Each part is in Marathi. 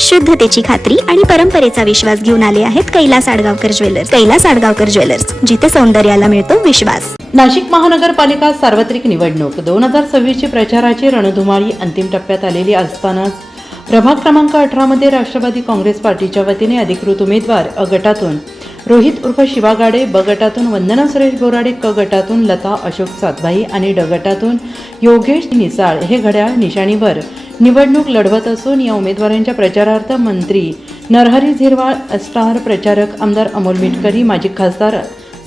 शुद्धतेची खात्री आणि परंपरेचा विश्वास घेऊन आले आहेत कैलास आडगावकर ज्वेलर्स. कैलास आडगावकर ज्वेलर्स, जिथे सौंदर्याला मिळतो विश्वास. नाशिक महानगरपालिका सार्वत्रिक निवडणूक 2026 ची प्रचाराची रणधुमाळी अंतिम टप्प्यात आलेली असतानाच प्रभाग क्रमांक 18 मध्ये राष्ट्रवादी काँग्रेस पार्टीच्या वतीने अधिकृत उमेदवार अ गटातून रोहित उर्फ शिवा गाडे, ब गटातून वंदना सुरेश बोराडे, क गटातून लता अशोक सातभाई आणि ड गटातून योगेश निसाळ हे घड्याळ निशाणीवर निवडणूक लढवत असून या उमेदवारांच्या प्रचारार्थ मंत्री नरहरी झिरवाळ, स्टार प्रचारक आमदार अमोल मिटकरी, माजी खासदार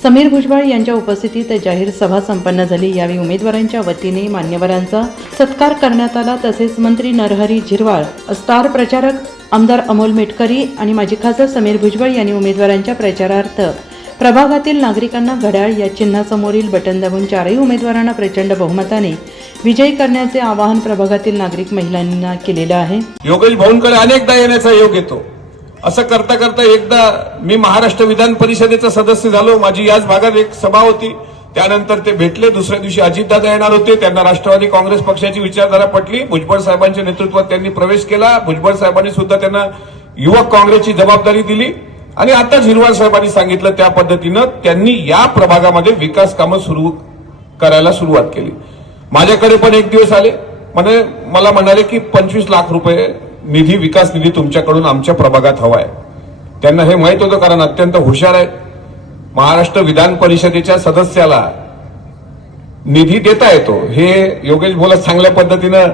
समीर भुजबळ यांच्या उपस्थितीत जाहीर सभा संपन्न झाली. यावेळी उमेदवारांच्या वतीने मान्यवरांचा सत्कार करण्यात आला. तसेच मंत्री नरहरी झिरवाळ, स्टार प्रचारक आमदार अमोल मिटकरी आणि माजी खासदार समीर भुजबळ यांनी उमेदवारांच्या प्रचारार्थ प्रभागातील नागरिकांना घड्याळ या चिन्हासमोरील बटन दाबून चारही उमेदवारांना प्रचंड बहुमताने विजयी करण्याचे आवाहन प्रभागातील नागरिक महिलांना केलेलं आहे. योगेश भाऊंकडे अनेकदा येण्याचा योग येतो. असं करता करता एकदा मी महाराष्ट्र विधान परिषदेचा सदस्य झालो. माझी याच भागात एक सभा होती. त्यानंतर ते भेटले. दुसऱ्या दिवशी अजितदादा येणार होते. त्यांना राष्ट्रवादी काँग्रेस पक्षाची विचारधारा पटली. भुजबळ साहेबांच्या नेतृत्वात त्यांनी प्रवेश केला. भुजबळ साहेबांनी सुद्धा त्यांना युवक काँग्रेसची जबाबदारी दिली आणि आता झिरवाळ साहेबांनी सांगितलं त्या पद्धतीनं त्यांनी या प्रभागामध्ये विकास कामं सुरू करायला सुरुवात केली. माझ्याकडे पण एक दिवस आले. मला म्हणाले की 25 लाख रुपये निधी, विकास निधी तुमच्याकडून आमच्या प्रभागात हवा आहे. त्यांना हे माहित होतं कारण अत्यंत हुशार आहेत. महाराष्ट्र विधान परिषदेच्या सदस्याला निधी देता येतो हे योगेश भाऊला चांगल्या पद्धतीनं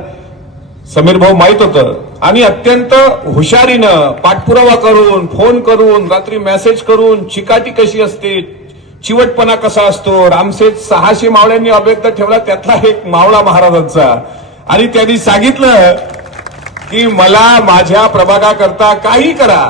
समीर भाऊ माहित होतं आणि अत्यंत हुशारीनं पाठपुरावा करून, फोन करून, रात्री मेसेज करून, चिकाटी कशी असते, चिवटपणा कसा असतो, रामसेठ 600 मावळ्यांनी अभ्यक्त ठेवला, त्यातला एक मावळा महाराजांचा, आणि त्यांनी सांगितलं की मला माझ्या प्रभागाकरता काही करा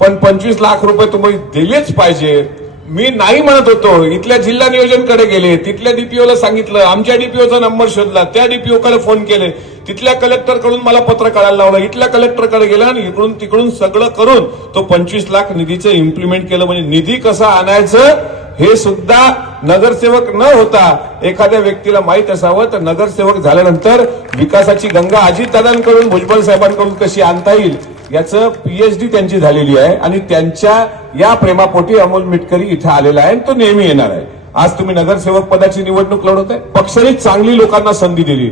पण 25 लाख रुपये तुम्ही दिलेच पाहिजे. मी नाही म्हणत होतो. इथल्या जिल्हा नियोजनकडे गेले, तिथल्या डीपीओला सांगितलं, आमच्या डीपीओचा नंबर शोधला, त्या डीपीओकडे फोन केले, तिथल्या कलेक्टरकडून मला पत्र काढायला लावलं, इथल्या कलेक्टरकडे गेला आणि इकडून तिकडून सगळं करून तो 25 लाख निधीचं इम्प्लिमेंट केलं. म्हणजे निधी कसा आणायचं हे सुद्धा नगरसेवक न होता एखाद्या व्यक्तीला माहित असावं. तर नगरसेवक झाल्यानंतर विकासाची गंगा अजितदादांकडून, भुजबळ साहेबांकडून कशी आणता येईल याचं पीएचडी त्यांची झालेली आहे आणि त्यांच्या या प्रेमापोटी अमोल मिटकरी इथे आलेला आहे. तो नेहमी येणार आहे. आज तुम्ही नगरसेवक पदाची निवडणूक लढवताय. पक्षाने चांगली लोकांना संधी दिली.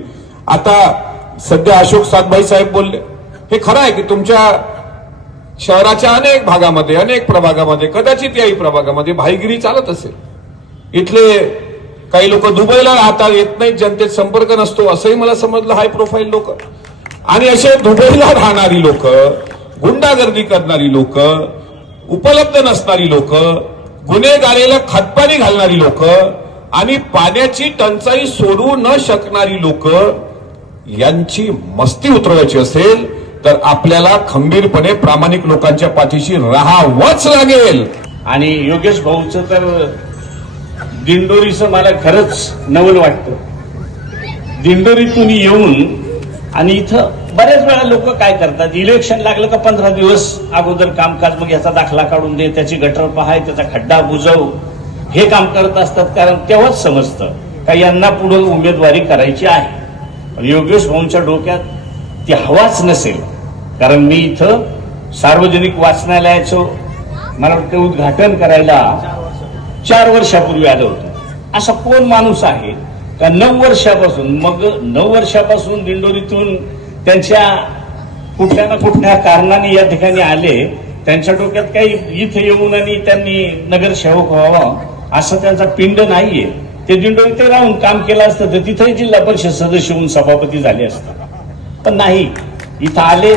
आता सध्या अशोक सातभाई साहेब बोलले, हे खरं आहे की तुमच्या शहराच्या अनेक भागामध्ये, अनेक प्रभागामध्ये, कदाचित याही प्रभागामध्ये भाईगिरी चालत असेल. इथले काही लोक दुबईला राहतात, येत नाहीत, जनतेत संपर्क नसतो असंही मला समजलं. हाय प्रोफाईल लोक आणि असे दुबईला राहणारी लोक, गुंडागर्दी करणारी लोक, उपलब्ध नसणारी लोक, गुन्हेगारीला खतपाणी घालणारी लोक आणि पाण्याची टंचाई सोडवू न शकणारी लोक यांची मस्ती उतरवायची असेल तर आपल्याला खंबीरपणे प्रामाणिक लोकांच्या पाठीशी राहावंच लागेल. आणि योगेश भाऊचं तर दिंडोरीचं मला खरंच नवल वाटतं. दिंडोरीतून येऊन आणि इथं बऱ्याच वेळा लोक काय करतात, इलेक्शन लागलं का 15 दिवस अगोदर कामकाज, मग याचा दाखला काढून दे, त्याची गटर पहाय, त्याचा खड्डा बुजव, हे काम करत असतात. कारण तेव्हाच समजतं का यांना पुढे उमेदवारी करायची आहे. योगेश भाऊंच्या डोक्यात ती हवाच नसेल. कारण मी इथं सार्वजनिक वाचनालयाचं मला वाटतं उद्घाटन करायला 4 वर्षापूर्वी आलं होतं. असा कोण माणूस आहे का 9 वर्षापासून, मग 9 वर्षापासून दिंडोरीतून त्यांच्या कुठल्या ना कुठल्या कारणाने या ठिकाणी आले. त्यांच्या डोक्यात काही इथे येऊन आणि त्यांनी नगरसेवक व्हावा असं त्यांचा पिंड नाहीये. ते दिंडोरीत राहून काम केलं असतं तर तिथेही जिल्हा परिषद सदस्य होऊन सभापती झाले असतात. पण नाही, इथं आले,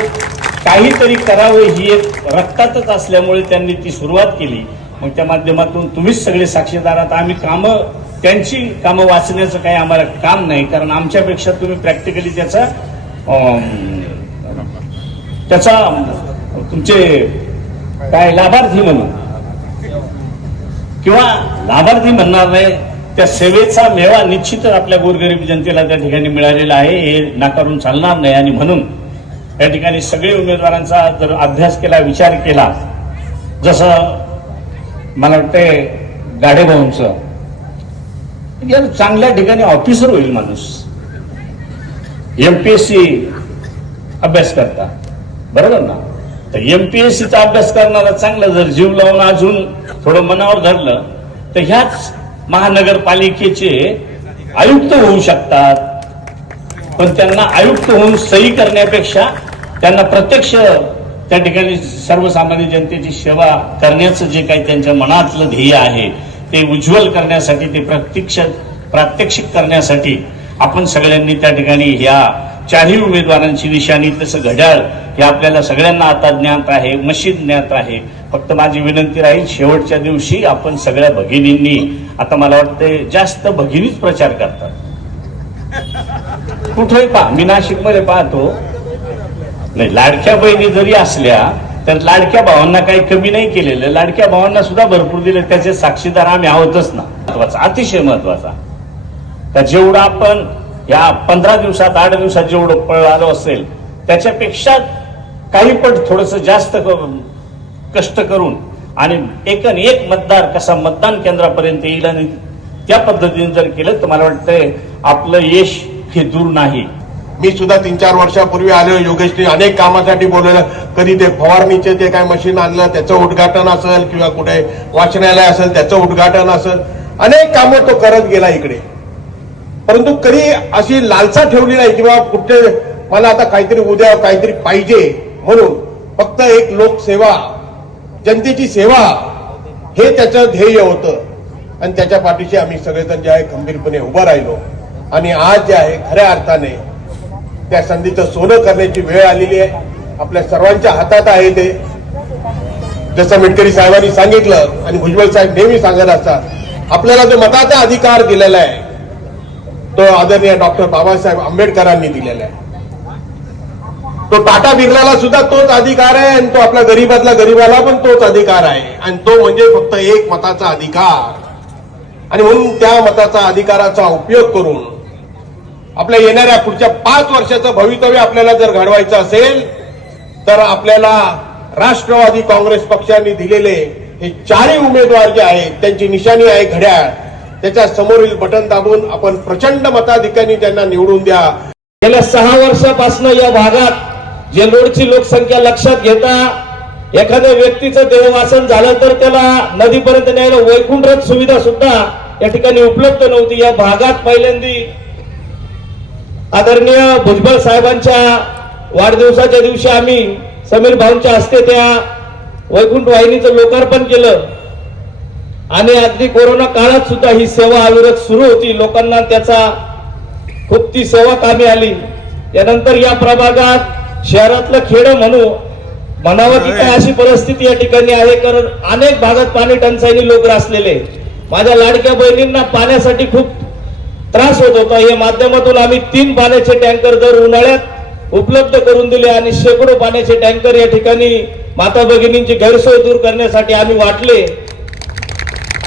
काहीतरी करावं ही एक रक्तातच असल्यामुळे त्यांनी ती सुरुवात केली. मग त्या माध्यमातून तुम्हीच सगळे साक्षीदार आहात. आम्ही त्यांची कामं वाचण्याचं काही आम्हाला काम नाही, कारण आमच्यापेक्षा तुम्ही प्रॅक्टिकली त्याचा तुमचे काय लाभार्थी म्हणून किंवा लाभार्थी म्हणणार नाही, त्या सेवेचा मेवा निश्चितच आपल्या गोरगरीब जनतेला त्या ठिकाणी मिळालेला आहे, हे नाकारून चालणार नाही. आणि म्हणून या ठिकाणी सगळे उमेदवारांचा जर अभ्यास केला, विचार केला, जसं मला वाटतंय गाडेभाऊंचं, चांगल्या ठिकाणी ऑफिसर होईल माणूस, एमपीएससी अभ्यास करता, बरोबर ना. तर MPSCचा अभ्यास करणारा चांगला जर जीव लावून अजून थोडं मनावर धरलं तर ह्याच महानगरपालिकेचे आयुक्त होऊ शकतात. पण त्यांना आयुक्त होऊन सही करण्यापेक्षा त्यांना प्रत्यक्ष त्या ठिकाणी सर्वसामान्य जनतेची सेवा करण्याचं जे काही त्यांच्या मनातलं ध्येय आहे ते उज्ज्वल करण्यासाठी, ते प्रात्यक्षिक करण्यासाठी आपण सगळ्यांनी त्या ठिकाणी ह्या चारही उमेदवारांची निशाणी, तसं घड्याळ हे आपल्याला सगळ्यांना आता ज्ञात आहे, मशीन ज्ञात आहे. फक्त माझी विनंती राहील, शेवटच्या दिवशी आपण सगळ्या भगिनींनी, आता मला वाटतं जास्त भगिनीच प्रचार करतात. कुठेही पहा, मी नाशिकमध्ये पाहतो, नाही लाडक्या बहिणी जरी असल्या तर लाडक्या भावांना काही कमी नाही केलेलं, लाडक्या भावांना सुद्धा भरपूर दिले. त्याचे साक्षीदार आम्ही आहोतच ना. महत्वाचा, अतिशय महत्वाचा, तर जेवढं आपण या 15 दिवसात 8 दिवसात जेवढं पळालो असेल त्याच्यापेक्षा काही पण थोडस जास्त कष्ट करून आणि एक मतदार कसा मतदान केंद्रापर्यंत येईल आणि त्या पद्धतीने जर केलं तर मला वाटतंय आपलं यश हे दूर नाही. मी सुद्धा 3-4 वर्षापूर्वी आलो. योगेशने अनेक कामासाठी बोलवलं. कधी ते फवारणीचे ते काय मशीन आणलं त्याचं उद्घाटन असेल, किंवा कुठे वाचनालय असेल त्याचं उद्घाटन असेल, अनेक कामं तो करत गेला इकडे. परंतु कधी अशी लालसा ठेवली नाही किंवा कुठे मला आता काहीतरी उद्या काहीतरी पाहिजे म्हणून. फक्त एक लोकसेवा, जनतेची सेवा हे त्याचं ध्येय होतं आणि त्याच्या पाठीशी आम्ही सगळेजण जे आहे खंबीरपणे उभं राहिलो. आणि आज जे आहे खऱ्या अर्थाने त्या संधीचं सोनं करण्याची वेळ आलेली आहे. आपल्या सर्वांच्या हातात आहे ते. जसं मिटकरी साहेबांनी सांगितलं आणि भुजबळ साहेब नेहमी सांगत असतात, आपल्याला जो मताचा अधिकार दिलेला आहे तो आदरणीय डॉक्टर बाबासाहेब आंबेडकरांनी दिलेला आहे. तो टाटा बिर्लाला सुद्धा तोच अधिकार आहे आणि तो आपल्या गरीबातला गरीबाला पण तोच अधिकार आहे. आणि तो म्हणजे फक्त एक मताचा अधिकार. आणि म्हणून त्या मताचा अधिकाराचा उपयोग करून आपल्या येणाऱ्या पुढच्या 5 वर्षाचं भवितव्य आपल्याला जर घडवायचं असेल तर आपल्याला राष्ट्रवादी काँग्रेस पक्षाने दिलेले हे 4ही उमेदवार जे आहेत त्यांची निशाणी आहे घड्याळ. त्याच्या समोरील बटन दाबून आपण प्रचंड मताधिक्याने त्यांना निवडून द्या. गेल्या 6 वर्षापासून या भागात जेलोडची लोकसंख्या लक्षात घेता एखाद्या व्यक्तीचं देहवासन झालं तर त्याला नदीपर्यंत न्यायला वैकुंठ रथ सुविधा सुद्धा या ठिकाणी उपलब्ध नव्हती. या भागात पहिल्यांदी आदरणीय भुजबळ साहेबांच्या वाढदिवसाच्या दिवशी आम्ही समीर भाऊंच्या हस्ते त्या वैकुंठ वाहिनीचं लोकार्पण केलं. आणि अगदी कोरोना काळात सुद्धा ही सेवा अविरत सुरू होती. लोकांना त्याचा खूप ती सेवा कामी आली. त्यानंतर या प्रभागात शहरातलं खेडं म्हणावं की काय अशी परिस्थिती या ठिकाणी आहे, कारण अनेक भागात पाणी टंचाईने लोक ग्रासलेले. माझ्या लाडक्या बहिणींना पाण्यासाठी खूप त्रास होत होता. या माध्यमातून आम्ही 3 पाण्याचे टँकर दर उन्हाळ्यात उपलब्ध करून दिले आणि शेकडो पाण्याचे टँकर या ठिकाणी माता भगिनींची गैरसोय दूर करण्यासाठी आम्ही वाटले.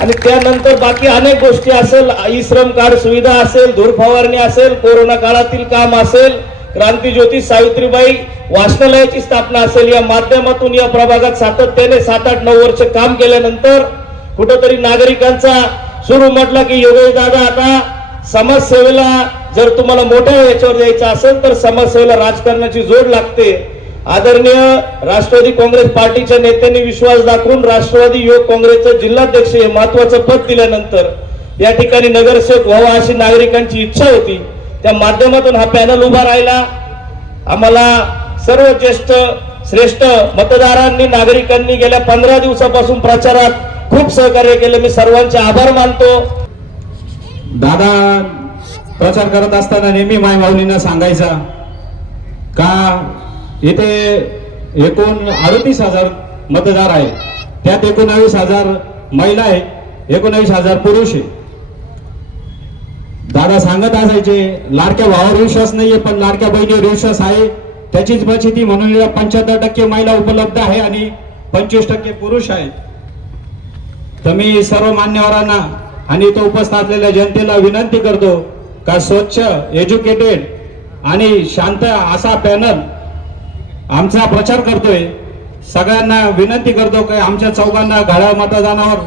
आणि त्यानंतर बाकी अनेक गोष्टी असेल, ई श्रम कार्ड सुविधा असेल, धूर फवारणी असेल, कोरोना काळातील काम असेल, क्रांतीज्योती सावित्रीबाई वाचनालयाची स्थापना असेल, या माध्यमातून या प्रभागात सातत्याने 7-8-9 वर्ष काम केल्यानंतर कुठेतरी नागरिकांचा सुरू म्हटला की योगेश दादा आता समाजसेवेला जर तुम्हाला मोठ्या याच्यावर द्यायचं असेल तर समाजसेवेला राजकारणाची जोड लागते. आदरणीय राष्ट्रवादी काँग्रेस पार्टीच्या नेत्यांनी विश्वास दाखवून राष्ट्रवादी युवक काँग्रेसचं जिल्हाध्यक्ष हे महत्वाचं पद दिल्यानंतर या ठिकाणी नगरसेवक व्हावा अशी नागरिकांची इच्छा होती. त्या माध्यमातून हा पॅनल उभा राहिला. आम्हाला सर्व ज्येष्ठ श्रेष्ठ मतदारांनी, नागरिकांनी गेल्या 15 दिवसापासून प्रचारात खूप सहकार्य केलं. मी सर्वांचे आभार मानतो. दादा प्रचार करत असताना नेहमी माय माऊलींना सांगायचा का इथे एकूण 38,000 मतदार आहे, त्यात 19,000 महिला आहे, 19,000 पुरुष आहे. दादा सांगत असायचे लाडक्या भावावर विश्वास नाहीये पण लाडक्या बहिणीवर विश्वास आहे. त्याचीच प्रचिती म्हणून 75% महिला उपलब्ध आहे आणि 25% पुरुष आहेत. तर मी सर्व मान्यवरांना आणि इथं उपस्थित असलेल्या जनतेला विनंती करतो का स्वच्छ, एज्युकेटेड आणि शांत असा पॅनल आमचा प्रचार करतोय. सगळ्यांना विनंती करतो की आमच्या चौघांना घड्याळ मतदानावर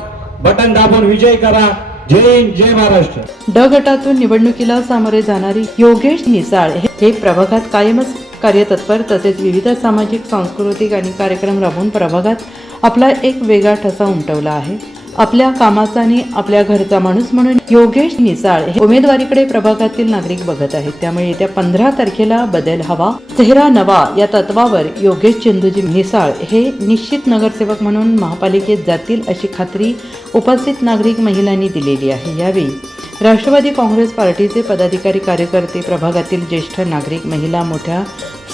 बटन दाबून विजय करा. जय हिंद, जय महाराष्ट्र. ड गटातून निवडणुकीला सामोरे जाणारी योगेश निसाळ हे प्रभागात कायमच कार्यतत्पर तसेच विविध सामाजिक, सांस्कृतिक आणि कार्यक्रम राबवून प्रभागात आपला एक वेगळा ठसा उमटवला आहे. आपल्या कामाचा आणि आपल्या घरचा माणूस म्हणून योगेश निसाळ हे उमेदवारीकडे प्रभागातील नागरिक बघत आहेत. त्यामुळे येत्या 15 तारखेला बदल हवा, चेहरा नवा या तत्वावर योगेश चंदूजी निसाळ हे निश्चित नगरसेवक म्हणून महापालिकेत जातील अशी खात्री उपस्थित नागरिक महिलांनी दिलेली आहे. यावेळी राष्ट्रवादी काँग्रेस पार्टीचे पदाधिकारी, कार्यकर्ते, प्रभागातील ज्येष्ठ नागरिक, महिला मोठ्या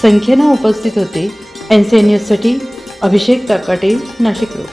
संख्येनं उपस्थित होते. NCN न्यूजसाठी अभिषेक ताकाटे, नाशिक रोड.